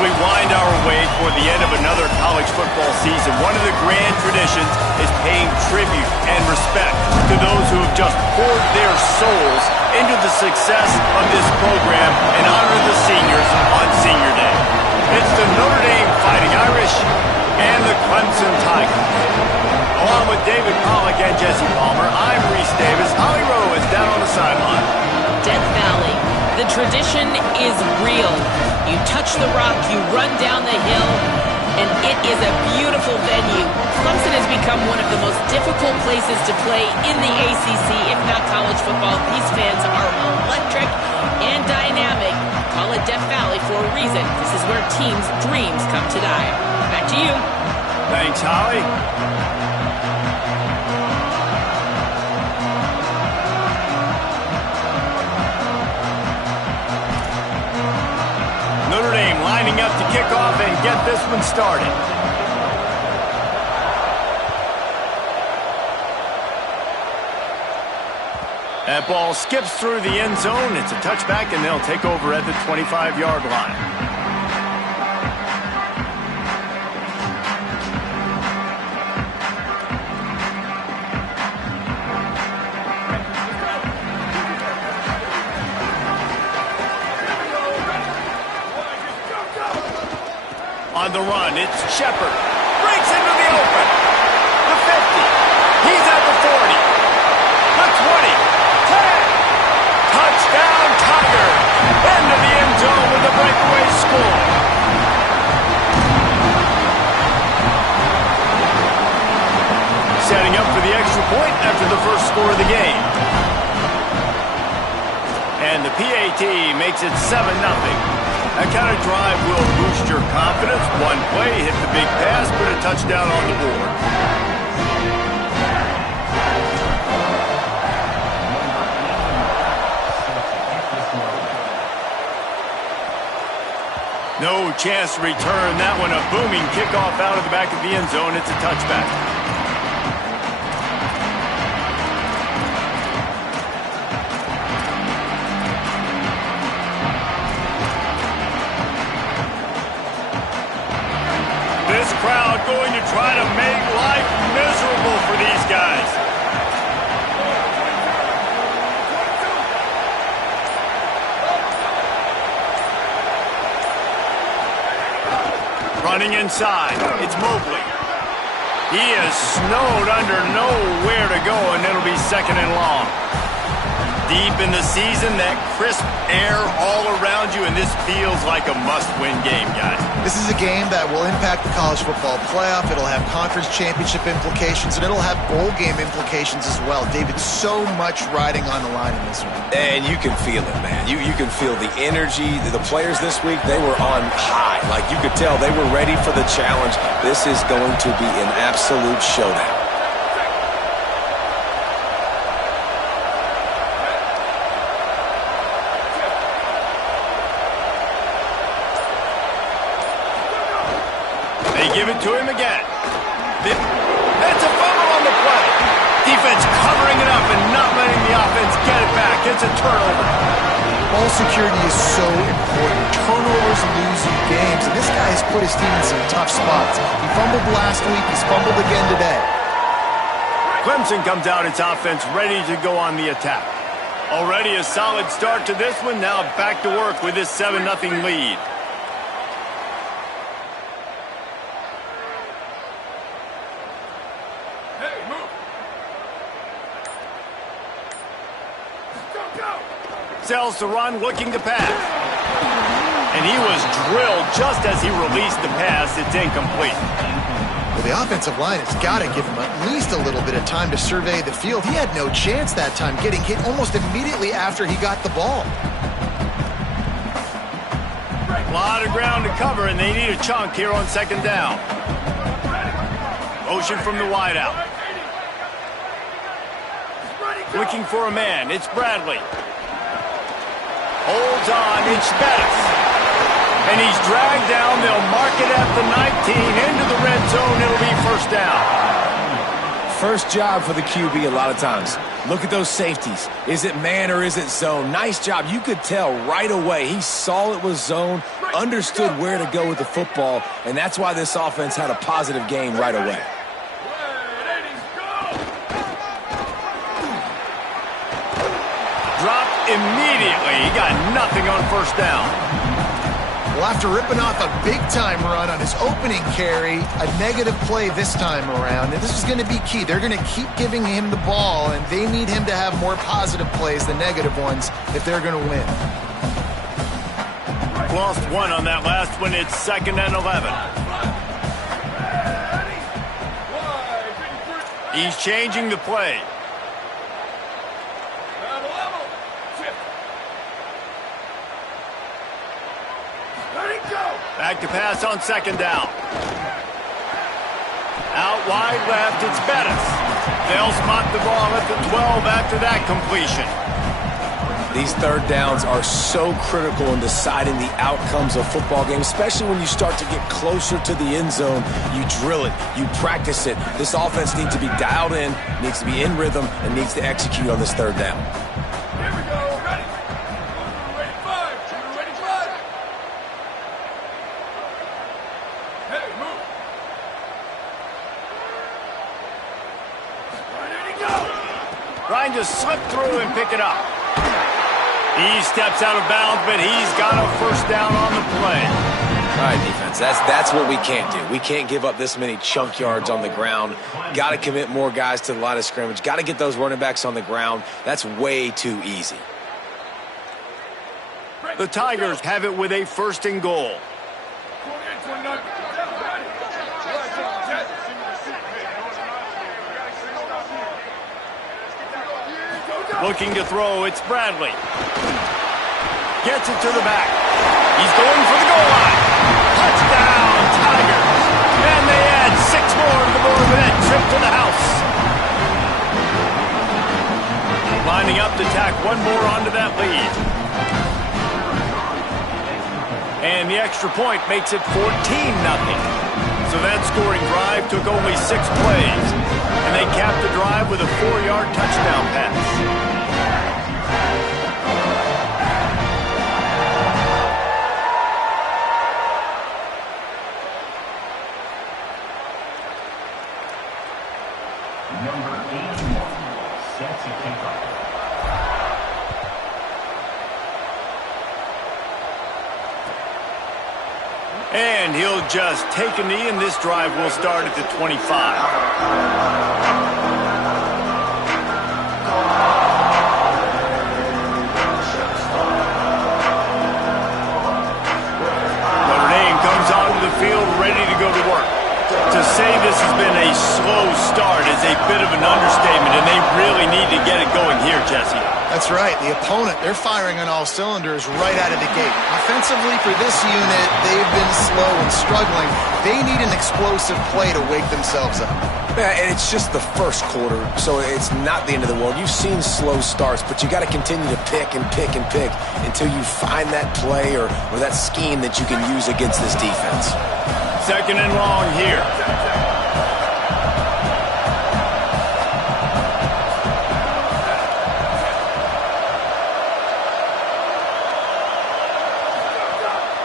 we wind our way toward the end of another college football season, one of the grand traditions is paying tribute and respect to those who have just poured their souls into the success of this program and honor the seniors on Senior Day. It's the Notre Dame Fighting Irish and the Clemson Tigers. Along with David Pollack and Jesse Palmer, I'm Reese Davis. Holly Rowe is down on the sideline. Death Valley, the tradition is real. You touch the rock, you run down the hill, and it is a beautiful venue. Clemson has become one of the most difficult places to play in the ACC, if not college football. These fans are electric and dynamic. Call it Death Valley for a reason. This is where teams' dreams come to die. Back to you. Thanks, Holly. Notre Dame lining up to kick off and get this one started. That ball skips through the end zone. It's a touchback, and they'll take over at the 25-yard line. On the run, it's Shepard. Breaks into the open. The 50. He's at the 40. The 20. 10. Touchdown, Tigers. Into the end zone with a breakaway score. Setting up for the extra point after the first score of the game. And the PAT makes it 7-0. That kind of drive will boost your confidence. One play, hit the big pass, put a touchdown on the board. No chance to return that one. A booming kickoff out of the back of the end zone. It's a touchback. This crowd going to try to make life miserable for these guys. Running inside, it's Mobley. He is snowed under, nowhere to go, and it'll be second and long. Deep in the season, that crisp air all around you, and this feels like a must-win game, guys. This is a game that will impact the college football playoff. It'll have conference championship implications, and it'll have bowl game implications as well. David, so much riding on the line in this one. And you can feel it, man. You can feel the energy. The players this week, they were on high. Like, you could tell they were ready for the challenge. This is going to be an absolute showdown. Give it to him again. That's a fumble on the play. Defense covering it up and not letting the offense get it back. It's a turnover. Ball security is so important. Turnovers lose you games, and this guy has put his team in some tough spots. He fumbled last week. He's fumbled again today. Clemson comes out its offense ready to go on the attack. Already a solid start to this one. Now back to work with this 7-0 lead. Sells to run, looking to pass. And he was drilled just as he released the pass. It's incomplete. Well, the offensive line has got to give him at least a little bit of time to survey the field. He had no chance that time, getting hit almost immediately after he got the ball. A lot of ground to cover, and they need a chunk here on second down. Motion from the wideout. Looking for a man. It's Bradley. Holds on, it's Bettis. And he's dragged down. They'll mark it at the 19. Into the red zone, it'll be first down. first job for the QB a lot of times. Look at those safeties. Is it man or is it zone? Nice job. You could tell right away. He saw it was zone, understood where to go with the football, and that's why this offense had a positive game right away. Dropped immediately. He got nothing on first down. Well, after ripping off a big-time run on his opening carry, a negative play this time around, and this is going to be key. They're going to keep giving him the ball, and they need him to have more positive plays than negative ones if they're going to win. Lost one on that last one. It's 2nd and 11. He's changing the play. Back to pass on 2nd down. Out wide left, it's Bettis. They'll spot the ball at the 12 after that completion. These third downs are so critical in deciding the outcomes of football games, especially when you start to get closer to the end zone. You drill it, you practice it. This offense needs to be dialed in, needs to be in rhythm, and needs to execute on this third down. Here we go, ready. Ready, 5. Ready, 5. Hey, move. Ready to go. Trying to slip through and pick it up. He steps out of bounds, but he's got a first down on the play. All right, defense, that's what we can't do. We can't give up this many chunk yards on the ground. Got to commit more guys to the line of scrimmage. Got to get those running backs on the ground. That's way too easy. The Tigers have it with a 1st and goal. 28, 29. Looking to throw, it's Bradley. Gets it to the back. He's going for the goal line. Touchdown, Tigers. And they add 6 more to the board with that trip to the house. Lining up to tack 1 more onto that lead. And the extra point makes it 14-0. So that scoring drive took only 6 plays. And they capped the drive with a 4-yard touchdown pass. Number 81 sets a kickoff. And he'll just take a knee, and this drive will start at the 25. Field ready to go to work. To say this has been a slow start is a bit of an understatement, and they really need to get it going here, Jesse. That's right. The opponent, they're firing on all cylinders right out of the gate. Offensively, for this unit, they've been slow and struggling. They need an explosive play to wake themselves up. Yeah, and it's just the first quarter, so it's not the end of the world. You've seen slow starts, but you got to continue to pick and pick and pick until you find that play or that scheme that you can use against this defense. 2nd and long here.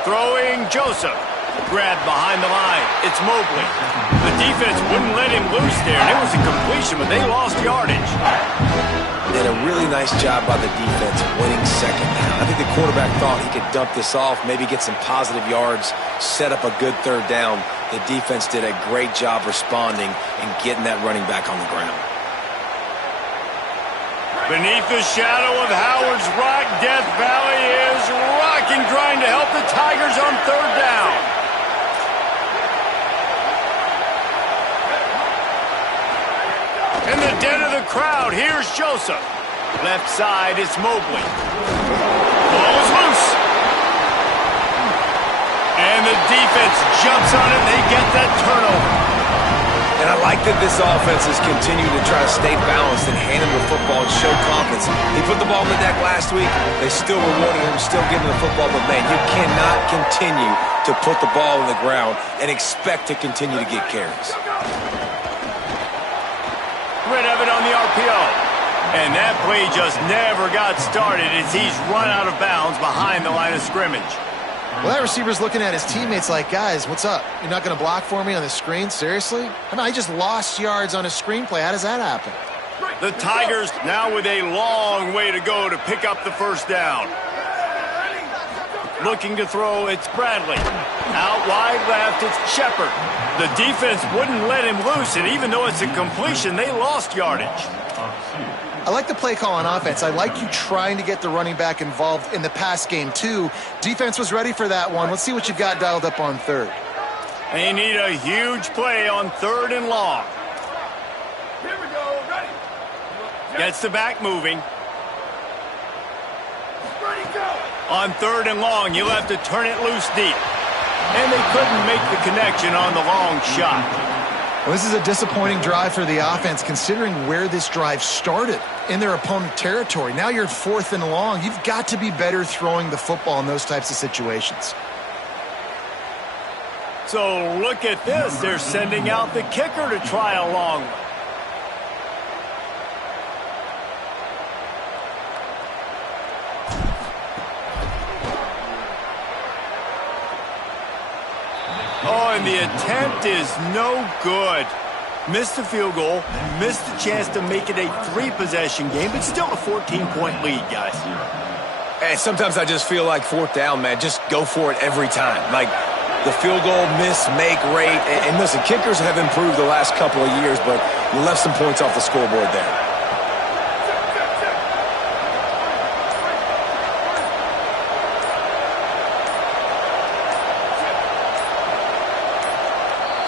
Throwing Joseph. Grabbed behind the line. It's Mobley. The defense wouldn't let him loose there, and it was a completion, but they lost yardage. Did a really nice job by the defense winning 2nd down. I think the quarterback thought he could dump this off, maybe get some positive yards, set up a good 3rd down. The defense did a great job responding and getting that running back on the ground. Beneath the shadow of Howard's Rock, Death Valley is rocking, trying to help the Tigers on 3rd down. In the den of the crowd, here's Joseph. Left side, it's Mobley. Ball is loose. And the defense jumps on it. They get that turnover. And I like that this offense has continued to try to stay balanced and handle the football and show confidence. He put the ball in the deck last week. They still rewarded him, still getting the football. But, man, you cannot continue to put the ball in the ground and expect to continue to get carries. Rid of it on the RPO. And that play just never got started as he's run out of bounds behind the line of scrimmage. Well, that receiver's looking at his teammates like, guys, what's up? You're not going to block for me on the screen? Seriously? I mean, I just lost yards on a screenplay. How does that happen? The Tigers now with a long way to go to pick up the first down. Looking to throw, it's Bradley. Out wide left, it's Shepard. The defense wouldn't let him loose, and even though it's a completion, they lost yardage. I like the play call on offense. I like you trying to get the running back involved in the pass game, too. Defense was ready for that one. Let's see what you've got dialed up on third. They need a huge play on 3rd and long. Here we go. Ready. Gets the back moving. Ready, go. On 3rd and long, you'll have to turn it loose deep. And they couldn't make the connection on the long shot. Well, this is a disappointing drive for the offense, considering where this drive started in their opponent territory. Now you're at 4th and long. You've got to be better throwing the football in those types of situations. So look at this. They're sending out the kicker to try a long one. Oh, and the attempt is no good. Missed the field goal, missed the chance to make it a 3-possession game, but still a 14-point lead, guys. And sometimes I just feel like 4th down, man. Just go for it every time. Like the field goal miss, make rate. And listen, kickers have improved the last couple of years, but you left some points off the scoreboard there.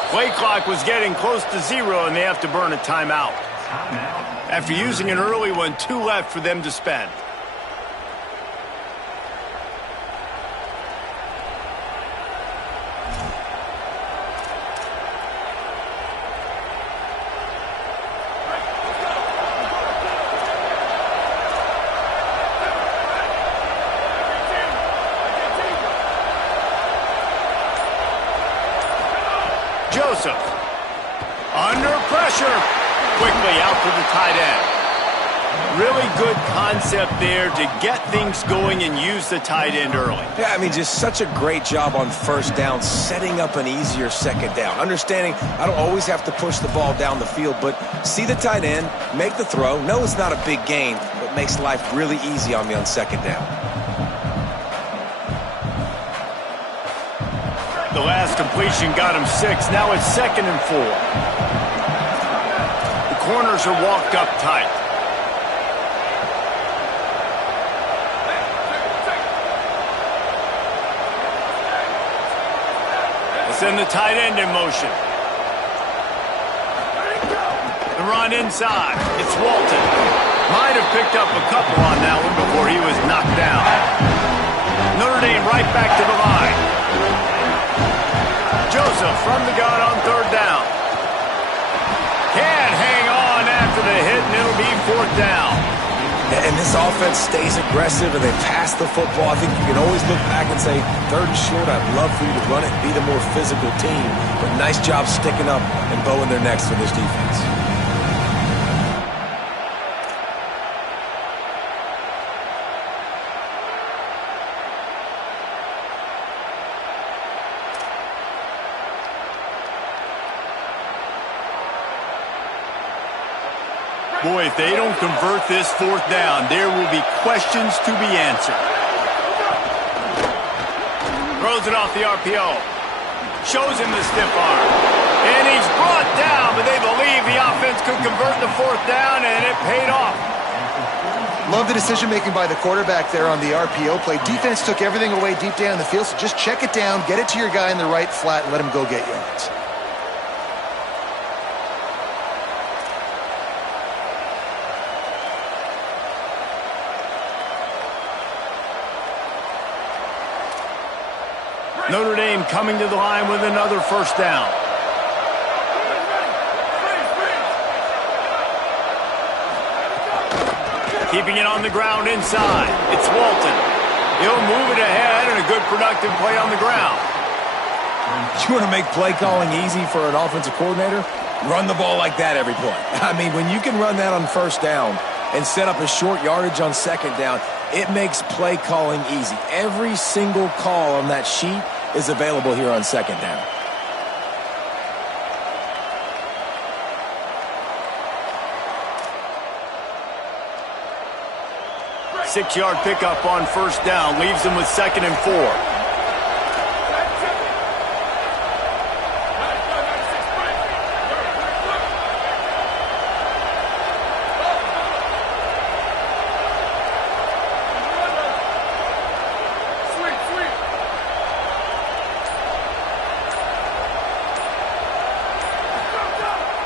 Play clock was getting close to 0, and they have to burn a timeout. After using an early one, 2 left for them to spend. Joseph, under pressure, quickly out to the tight end. Really good concept there to get things going and use the tight end early. Yeah, I mean, just such a great job on 1st down, setting up an easier 2nd down. Understanding I don't always have to push the ball down the field, but see the tight end, make the throw. No, it's not a big gain, but makes life really easy on me on 2nd down. The last completion got him 6. Now it's 2nd and 4. The corners are walked up tight. They send the tight end in motion. The run inside. It's Walton. Might have picked up a couple on that one before he was knocked down. Notre Dame right back to the line. Joseph from the gun on 3rd down. Can't hang on after the hit, and it'll be 4th down. And this offense stays aggressive, and they pass the football. I think you can always look back and say, 3rd and short, I'd love for you to run it and be the more physical team. But nice job sticking up and bowing their necks for this defense. Boy, if they don't convert this 4th down, there will be questions to be answered. Throws it off the RPO. Shows him the stiff arm. And he's brought down, but they believe the offense could convert the 4th down, and it paid off. Love the decision-making by the quarterback there on the RPO play. Defense took everything away deep down the field, so just check it down, get it to your guy in the right flat, and let him go get yards. Notre Dame coming to the line with another 1st down. Keeping it on the ground inside. It's Walton. He'll move it ahead, and a good productive play on the ground. You want to make play calling easy for an offensive coordinator? Run the ball like that every play. I mean, when you can run that on first down and set up a short yardage on second down, it makes play calling easy. Every single call on that sheet is available here on second down. Six-yard pickup on first down leaves them with 2nd and 4.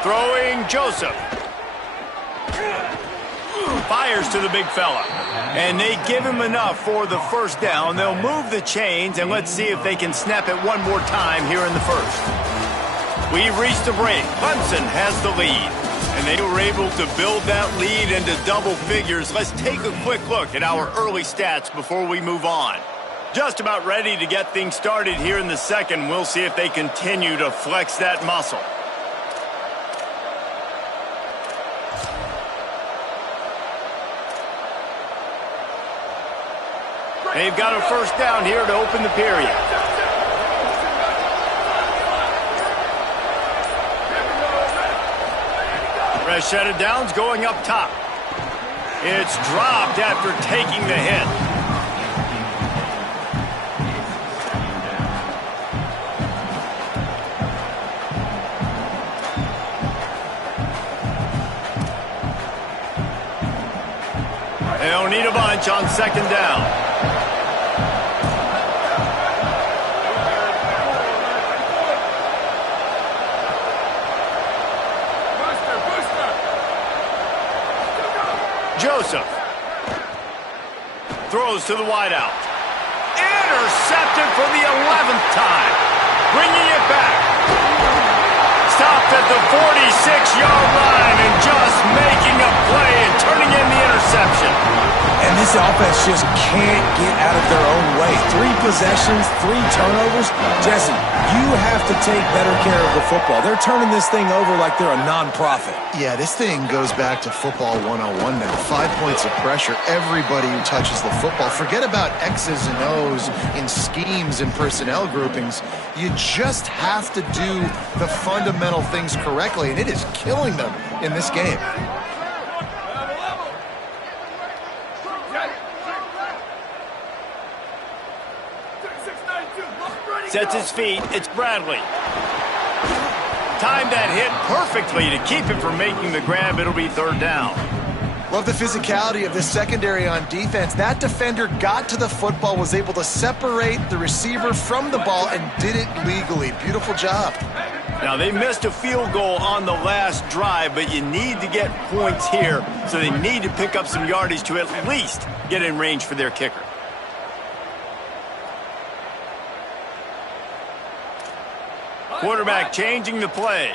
Throwing Joseph. Fires to the big fella. And they give him enough for the first down. They'll move the chains, and let's see if they can snap it one more time here in the first. We've reached the break. Clemson has the lead. And they were able to build that lead into double figures. Let's take a quick look at our early stats before we move on. Just about ready to get things started here in the second. We'll see if they continue to flex that muscle. They've got a first down here to open the period. Fresh set of downs going up top. It's dropped after taking the hit. They don't need a bunch on second down. Joseph throws to the wideout. Intercepted for the 11th time. Bringing it back. Stopped at the 46-yard line and just making a play and turning in the interception. And this offense just can't get out of their own way. 3 possessions, 3 turnovers. Jesse, you have to take better care of the football. They're turning this thing over like they're a non-profit. Yeah, this thing goes back to football 101 now. 5 points of pressure. Everybody who touches the football. Forget about X's and O's in schemes and personnel groupings. You just have to do the fundamental things correctly, and it is killing them in this game. Sets his feet. It's Bradley. Timed that hit perfectly to keep him from making the grab. It'll be third down. Love the physicality of this secondary on defense. That defender got to the football, was able to separate the receiver from the ball, and did it legally. Beautiful job. Now, they missed a field goal on the last drive, but you need to get points here, so they need to pick up some yardage to at least get in range for their kicker. Quarterback changing the play.